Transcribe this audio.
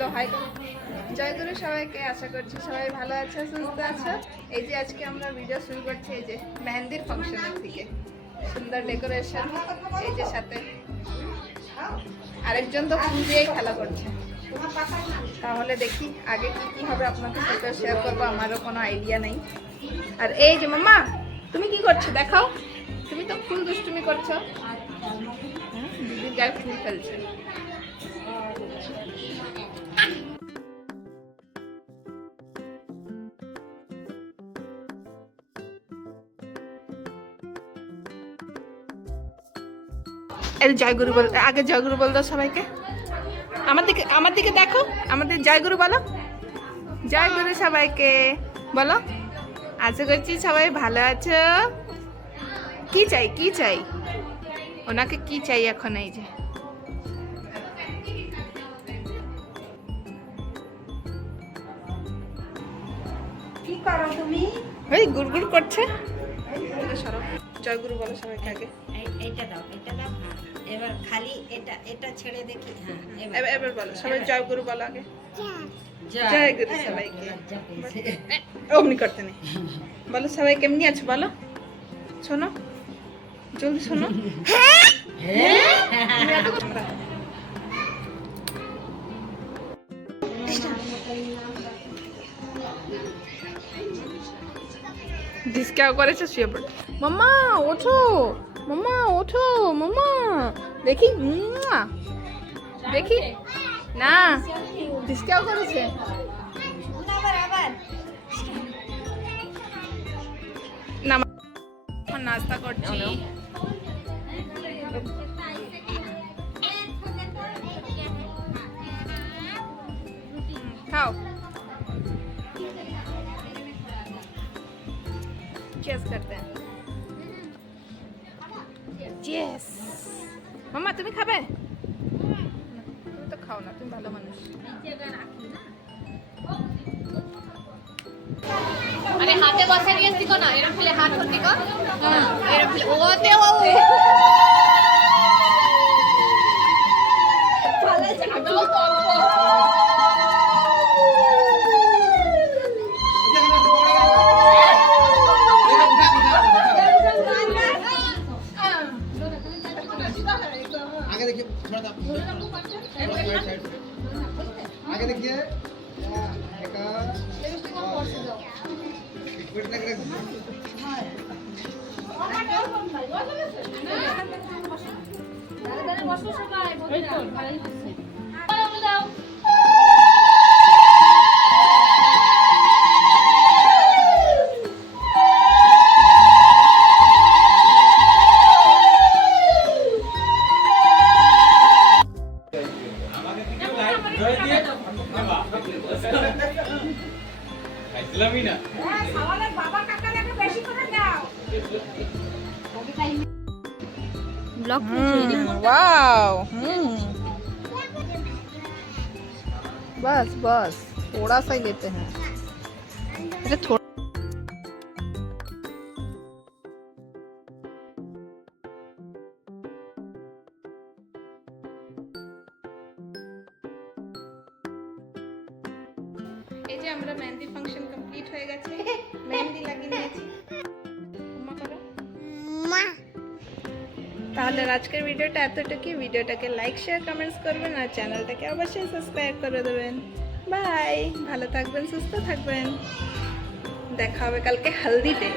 লো high করো। জয়গুরু সবাইকে, আশা করছি সবাই ভালো আছে, সুস্থ আছে। এই যে আজকে আমরা ভিডিও শুরু করছি এই যে মেহেন্দির ফাংশনের থেকে। সুন্দর ডেকোরেশন, এই যে সাথে আরেকজন তো ফুল দিয়েই খেলা করছে। তাহলে দেখি আগে কি কি হবে আপনাদের সাথে শেয়ার করবো, আমারও কোনো আইডিয়া নেই। আর এই যে মাম্মা, তুমি কি করছো দেখাও। তুমি তো ফুল দুষ্টুমি করছো। দিদির গায়ে ফুল ফেলছে। এই জয়গুরু বল, আগে জয়গুরু বল দাও সবাইকে। আমার দিকে দেখো, আমাদের জয়গুরু বলো। জয়গুরু সবাইকে বলো। আশা করছি সবাই ভালো আছো। কি চাই কি চাই ওনাকে, কি চাই এখন? এই যে কি করো তুমি? ওই গুড়গুড় করছে। সরো, জয়গুরু বলো সবাইকে আগে। এইটা দাও, এটা দাও। হ্যাঁ, এবার খালি এটা এটা ছেড়ে দেখি। হ্যাঁ, এবার বলো সবাই জয়গুরু বলো আগে। জয়গুরু সবাইকে। অমনি করতে নেই, বলো সবাই কেমনি আছো বলো। শোনো, জলদি শোনো। ডিসকাউ করেছে শুয়ে পড়ে। মাম্মা ওঠো, মাম্মা ওঠো, মাম্মা দেখি। দেখি না, ডিসকাউ করেছে। না, এখন নাস্তা করছি। খাও। Cheers करते हैं। Cheers। মাম্মা তুমি খাবে? তুমি তো খাও না, তুমি ভালো মানুষ। अरे हाथे बसा नहीं है को ना एरोप्लेन हाथ होती को हां एरोप्लेन ओते ओ चले जाओ आगे देखिए थोड़ा सा आगे देखिए एक वेट लग रहा वाओ। बस बस थोड़ा सा ही लेते हैं। अरे थोड़ा এই যে আমরা মেহেন্দি ফাংশন কমপ্লিট হয়ে গেছে। মেহেন্দি লাগিয়ে নিয়েছি। মামা করো। তাহলে আজকের ভিডিওটা এতটুকুই। ভিডিওটাকে লাইক শেয়ার কমেন্টস করবেন আর চ্যানেলটাকে অবশ্যই সাবস্ক্রাইব করে দেবেন। বাই, ভালো থাকবেন, সুস্থ থাকবেন। দেখা হবে কালকে হলদিতে।